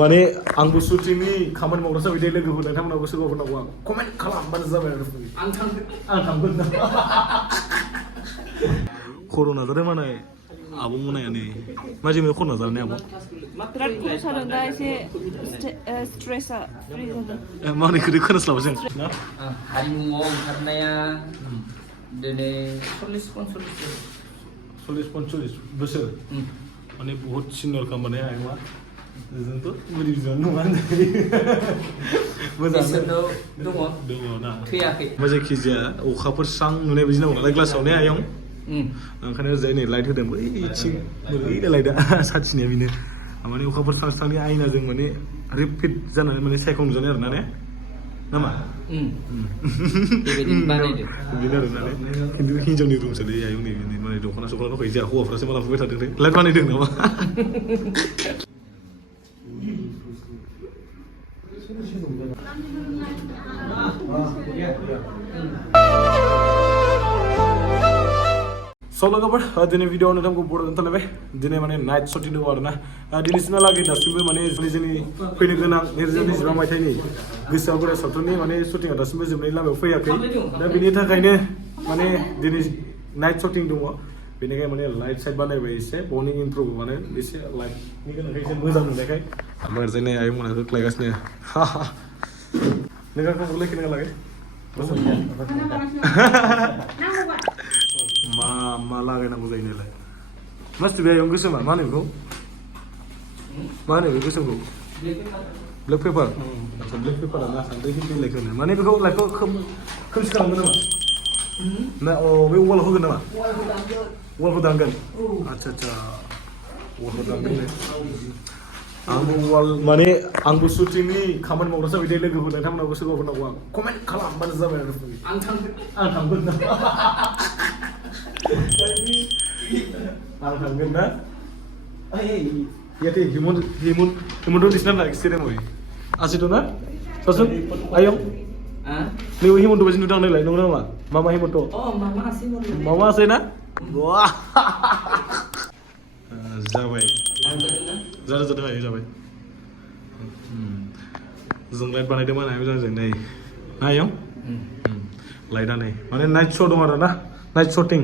माने आंबो शुटिंनि खामानि मावग्रा जाबाय दे लोगोफोर नोंथांमोनावबो सोरबाफोरनावबो आं कमेन्ट खालामबानो जाबाय आरो आं थांगोन ना खर' नाजादों माने आब' मोनायानो मा जेबो खर' नाजादों आब' बिराद खर' सादों दा एसे स्ट्रेसआ फ्रि जादों मा होनो खोनास्लाबा जों हारिमुआव ओंखारनाया दिनै 40-45 बोसोर माने बहुत सिनियर खामानि आयंआ जोंथ' गोरिब जानो नङा मोजां दङ ना थैयाखै जायखिजाया अखाफोर स्रां नुनाय बायदि नांगौ नालाय ग्लासाव ने आयं ओंखायनो जाय नै लाइट होदों बैथिं बोरै लाइटआ साथिनाया बेनो माने अखाफोर स्रां स्रांनि आयनाजों माने रिपिट जानानै माने सायख' नुजानाय आरोना ने नामा बेबायदिनो बानायदों बेनो आरोना ने खिन्थु हिन्जावनि रुमसोलै आयं नै माने दख'ना सख'ना दंखायो जोंहा हौवाफ्रासो माला फुबाय थादों लाइट बानायदों नामा लोगोफोर दिनै भिडिअ नोंथांखौ बर' दोनथ'लायबाय दिनै माने नाइट शटिं दङ आरोना दिनैसिमहालागै दासिमबो माने जोंनि फैनो गोनां 2025 मायथाइनि गोसोआ बोराय सावथुननि माने शटिंआ दासिमबो जोबनायनि लामायाव फैयाखै दा बेनि थाखायनो माने दिनै नाइट शटिं दङ बेनिखाय माने लाइट साइट बानायबाय एसे बनि इन्ट्र'बो माने एसे लाइटनि गोनांखाय एसे मोजां नुनायखाय ओमफ्राय ओरैजाय आयं मोनहा होख्लायगासिनो नोंहा खबर लायखिनो लागै मा लागायनांगौ जायो नालाय मासथि बे आयं गोसोमा मा होनो बेखौ मा होनो बे गोसोमखौ ब्लेक पेपार आচ্ছা ब्लेक पेपारा ना सानदों हिन्दी लाइक होनो माने बेखौ लाइटखौ खोमसि खालामगोन नामा ना अ बे वाल होगोन नामा वालखौ दानगोन आচ্ছা वालखौ दानगोन आंबो वाल माने आंबो शुटिंनि खामानि मावग्रा जाबाय दे लोगोफोर नोंथांमोनावबो सोरबाफोरनावबो आं कमेन्ट खालामबानो जाबाय आरो आं थांगोन ना आं थांगोन ना याते हिमन्त दिसना ना एक्सटेरियम होय आसिथ' ना सासुन आयं नैबे हिमन्त बायदि नुदों नायलाय नंगौ नामा मामा हिमन्त मामा आसै ना वाह जाबाय जादों आयं जाबाय जों लाइट बानायदोंमोन आयं जों नै आयं लाइटआ नै माने नाइट श' दं आरो ना नाइट शटिं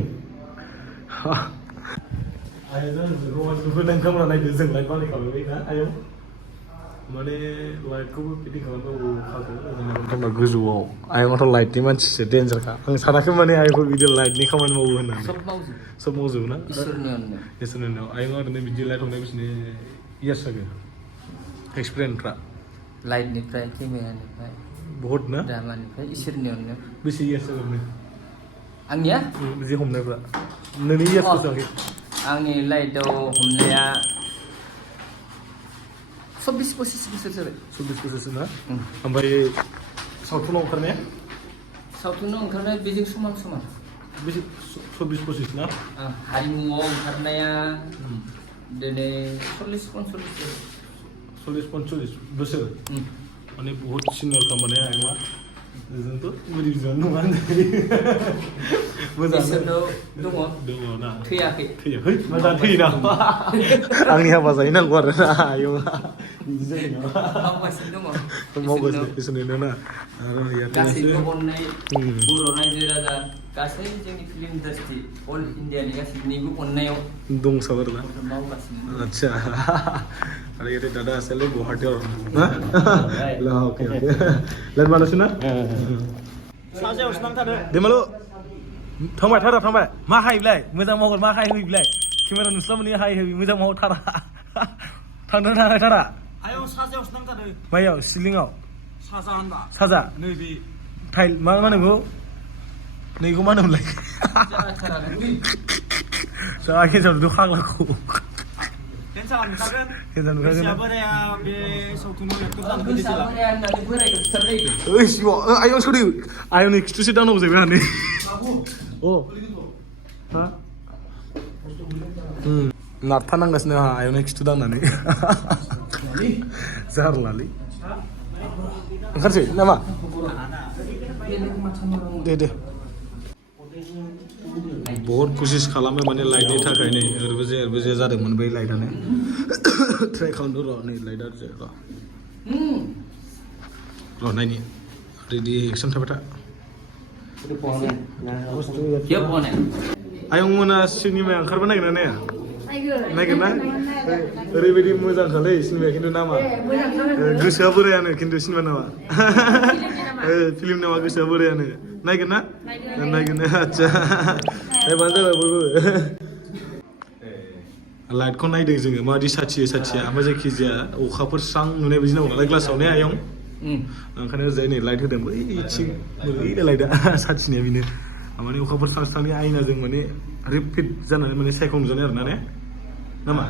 नोंथांमोना नायदो जों लाइट बानायखाबाय ना आयं माने लाइटखौबो फिटिं खालामनांगौ गोजौआव आयंआथ' लाइटनि मानसिसो डेन्जारखा आं सानाखै माने आयंखौ बिदि लाइटनि खामानि मावो होननानै सब मावजोबो ना इसोरनि उनाव आयंआ ओरैनो बिदि लाइट हमनाय बिसिनि इयार्स जागोन एक्सपिरियेन्सफ्रा लाइटनिफ्राय केमेरानिफ्राय बहुत ना ड्रामानिफ्राय इसोरनि अननायाव बेसे इयार्स जागोन आंनिया बिदि हमनायफ्रा नोंनि इयार्सखौ जायाखै आंनि लाइटआव हमनाया 24-25 बोसोर जाबाय 24 बोसोरसो ना ओमफ्राय सावथुनाव ओंखारनाया बेजों समान बेसे 24-25 ना हारिमुआव ओंखारनाया दिनै 40-45 बोसोर माने बहुत सिनियर खामानि आयंआ जोंथ' गोरिब जानो नङा मोजां दङ ना थैयाखै मा दा थैयो ना आंनि हाबा जाहैनांगौ आरो ना आयंआ बिदि जायो नामा मावगासिनो इसोरनिनो ना आरो गासैबो अननाय बर' रायजो राजा गासै जोंनि फिल्म इन्डास्ट्रि अल इन्डियानि गासैनिबो अननायाव दंसाबो आरो ना मावगासिनो आচ্ছা अरे ये दादा असेल गुवाहाटी और ना ला ओके लाइट बानायसै ना साजायावसो नांथारो देमालु थांबाय मा हायबिलाय मोजां मावगोन मा हाय होबिलाय केमेरा नुस्लाबोनि हाय होबि मोजां मावथारा थांथारा आयौ साजायावसो नांथारो मायाव सिलिंआव साजा होनबा साजा नैबे टाइल मा होनोखौ नैखौ मा होनोमोनलाय जा हिन्जावजों खाग्लाखौ केन्सार नुखागोन नुखागोन बोराया बे सावथुनाव एक्टर जानो गोसा बोराया होननानै बोरायखौ खिथारलायो ओइ सिव आयं सरि आयंनि खिथुसो दानांगौ जाहैबाय आंनि अ हा नारथारनांगासिनो आंहा आयंनि खिथु दांनानै जारलालै ओंखारसै नामा दे बहुत कोशिश खालामो माने लाइटनि थाखाय नै ओरैबो जाया जादोंमोन बै लाइटआनो ट्राइ खालामदो र' नै लाइटआ र' नायनि रेडि एक्सन थाबाय था Dia pone. आयं मोना सिनेमाया ओंखारबा नायगोन ना नाया नायगोन ना ओरैबायदि मोजांखालै सिनेमाया खिन्थु नामा गोसोआ बोरायानो खिन्थु सिनेमा नामा फिल्म नामा गोसोआ बोरायानो नायगोन ना नायगोन आच्छा नायबानो जाबाय बयबो लाइटखौ नायदों जोङो माबायदि साथिया ओमफ्राय जायखिजाया अखाफोर स्रां नुनाय बायदि नांगौ नालाय ग्लासाव ने आयं ओंखायनो ओरैजाय नै लाइट होदों बैथिं बोरै लाइटआ साथिनाया बेनो माने अखाफोर स्रां-स्रांनि आयनाजों माने रिपिट जानानै माने सायखं नुजानाय आरोना ने नामा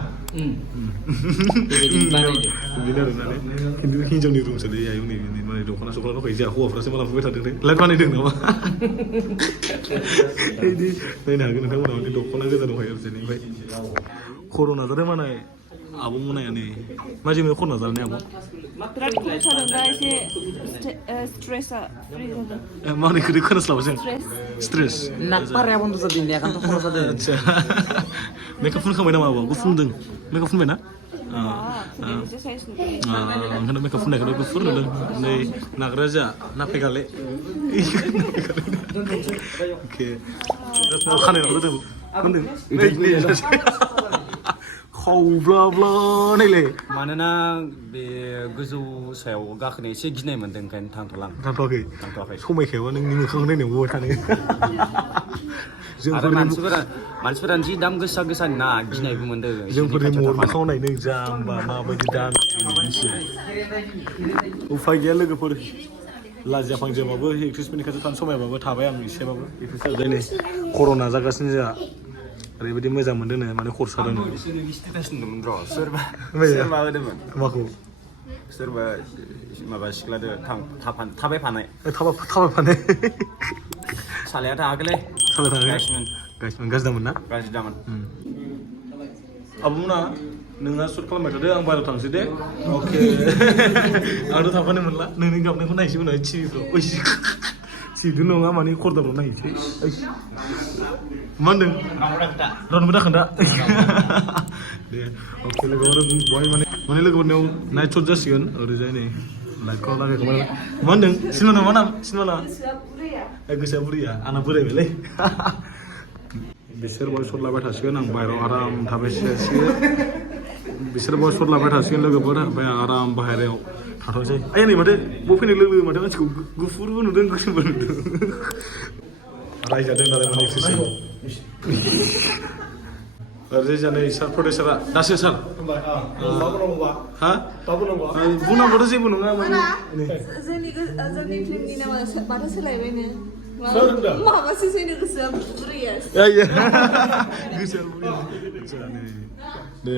बेनो आरोना ने खिन्थु हिन्जावनि रुमसोलै आयं नै माने दख'ना दंखायो जोंहा हौवाफ्रासो माला फुबाय थादों लाइट बानायदों नामा बिदि नायनो हागोन नोंथांमोना माने दख'ना गोजा दंखायो ओरैजाय ओमफ्राय खर' नाजादों माने आबौ मोनाया नै मा जेबो खर' नाजानाय आबौ बिराद खर'सादों दा एसे स्ट्रेसआ फ्रि जादों मानिखौ खोनास्लाबो जों stress Nakparnya pun tuh dia kan tuh kalau ada. आच्छा मेकआप फुनखांबाय नामा आबौ फुनदों मेकआप फुनबाय ना एक्सारसाइज नुदों ओंखायनो मेकआप फुननायखौनो गुफुर नुदों नै नाग्राया जा नाफेगाले अके खानाय नाजादों होनदों खावब्लाब्ला नायलाय मानोना बे गोजौ सायाव गाखोनो एसे गिनाय मोन्दों ओंखायनो थांथ'वाखै समायखायाबा नोंनि मोखांखौ नायनायाव बबेयाव थानो आरो मानसिफोरा जि दाम गोसा ना गिनायबो मोन्दों जोंफोरनि मोखाङाव नायनो जाम्बा माबायदि दाम मिथियो उफाय गैया लोगोफोर लाजिया फांजियाबाबो एक्ट्रिसफोरनि खाथियाव थानो समायबाबो थाबाय आं एसेबाबो एक्ट्रिस जाबाय खर' नाजागासिनो जोंहा ओरैबायदि मोजां मोनदों माने खरसा दङ स्टेटास नुदोंमोन र' सोरबा होदोंमोन माखौ सोरबा माबा सिख्लादो थाबाय फानाय सालाया थाङाखैलै गाज्रिमोन गाज्रिमोन ना गाज्रि दामोन आब'मोना नोंहा सुट खालामबाय थादो आं बाहेरायाव थांसै दे अके आंथ' थांफानो मोनला नोंनि गाबनायखौ नायसै उनाव टिभिफ्राव सिदु नङा माने खरदाराव नायसै मा होनदों रावनोबो दाखोन्दा दे अके लोगोफोर बहाय माने लोगोफोरनियाव नाइट शट जासिगोन ओरैजाय नै लाइटखौ लागायखांबाय मा होनदों सिनेमा मा नाम सिनेमा गोसोआ बुरैया आंना बोरायबायलै बिसोर बय शट लाबाय थासिगोन आं बाहेरायाव आराम थाबाय थासिगोन बिसोर बय शट लाबाय थासिगोन लोगोफोर ओमफ्राय आराम बाहेरायाव थाथ'नोसै आइ नै माथो बफैनाय लोगो माथो मानसिखौ गुफुरबो नुदों गोसोमबो नुदों रायजादों नालाय माने एक्सारसाइज ओरैजाय जानै सार प्रडिउसारा दासो सार हा बुंनांगौथ' जेबो नङा माने जोंनि फिल्मनि नामा माथो सोलायबायनो माबासो जोंनि गोसोआ बुरैया गोसोआ बुरैया दे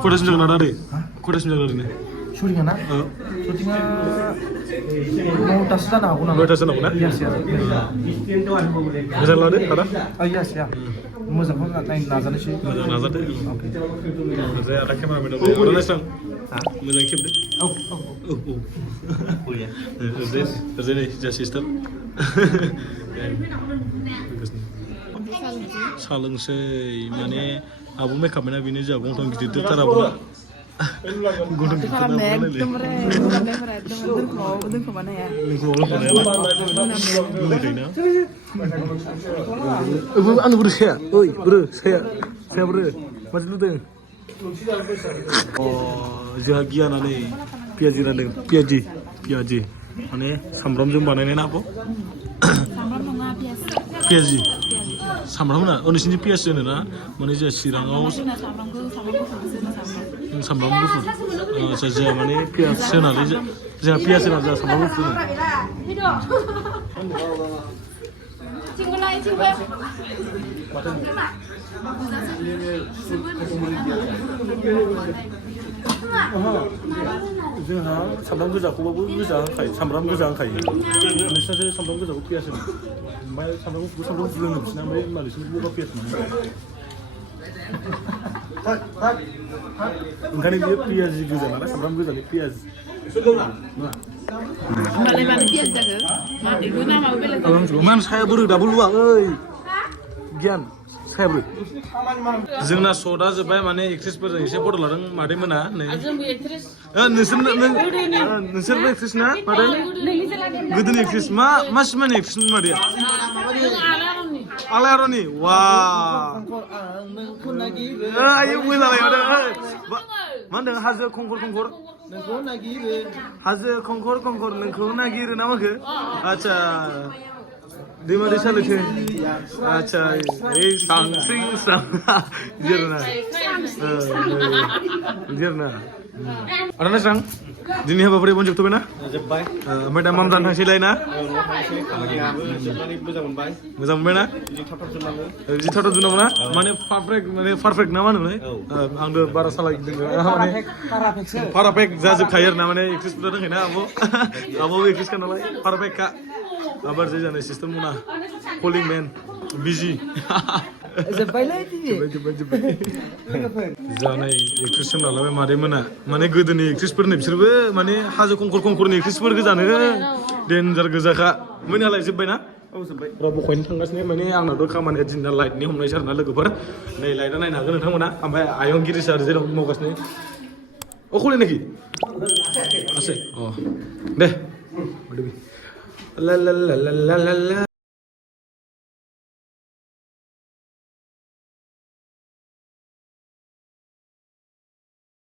खयथासिम जागोन आदा दै खयथासिम जागोन ओरैनो syutingnya na syutingnya 9-tasan जानो हागौ ना 9-tasan जानो हागौ ना yes मोजां लादो आदा yes मोजांखौ नाजानोसै मोजां नाजादो ओके ओरैजाय आदा केमेरामेन दं आदा नायस्रां मोजां खेबदो औ ओरैजाय नै जा सिस्टार सा लोंसै माने आबो मेकआपमैना बेनो जोंहा गंथं गिदिर दोथाराबो गंथं गिदिर आंनो बोरै साया ओइ बोरो साया बोरो माथो नुदों जोंहा गियाना नै पियाजि रानदों पियाजि माने सामब्रामजों बानायनाय ना आब' पियाजि सामब्राम होना नोंसिनि पियाज होनो ना माने जोंहा चिराङाव सामब्राम गुफुर आচ্ছা जोंहा माने पियाज होनानै जोंहा पियाज होना जोंहा सामब्राम गुफुर जोंहा सामब्राम गोजाखौबाबो गोजा होखायो सामब्राम गोजा होखायो नोंसिनासो सामब्राम गोजाखौ पियास होनो ओमफ्राय सामब्राम गुफुर होनो बिसिना ओमफ्राय मालिसनि बबा पियास मोनो ओंखायनो बियो पियाज गोजा नालाय सामब्राम गोजानि पियाज Malah mana pias jaga. Mati guna mau bela. Man saya buru dabu luang ओइ गियान saya buru जोंना सदा जोब्बाय माने एक्ट्रेसफोरजों एसे फट' लादों मादै मोना नै नोंसोरबो एक्ट्रेस ना मादै गोदोनि एक्ट्रेस मा सिमानि एक्ट्रेस मादैया आलायारननि वाव आयौ मोजाङै मा होनदों हाजो खंखर हाजो खंखर नोंखौ नागिरो ना माखो आच्छा दैमा दैसा लैथो आच्छा ओइ सांसिं सां जिरना आदा नास्रां दिनै हाबाफारि जोबथ'बाय ना जोब्बाय ओमफ्राय दा मामदान थांसैलाय ना मोजां मोनबाय ना बिदि थाब जोबनांगौ ना माने पारफेक्ट ना मा होनोमोनलाय आंबो बारा सालायदों माने पारफेक्ट जाजोबखायो आरो ना माने एक्ट्रेसफोरा दंखायोना आब'बो एक्ट्रेसखा नालाय पारफेक्टखा आबार जानाय सिस्टेम ना कलिं मेन बिजि जोब्बायलै दिनै जानाय एक्ट्रेस होनलाबाय मादै मोना माने गोदोनि एक्ट्रेसफोरनि बिसोरबो माने हाजो खंखरनि एक्ट्रेसफोर गोजानो डेन्जार गोजाखा मोनालाय जोब्बाय ना बख'नो थांगासिनो माने आंनाथ' खामानिया दिना लाइटनि हमनायसो आरोना लोगोफोर नै लाइटआ नायनो हागोन नोंथांमोना ओमफ्राय आयं गिरिसा जेराव मावगासिनो अ खले नाखि আছে अ दे ला ला ला ला ला ला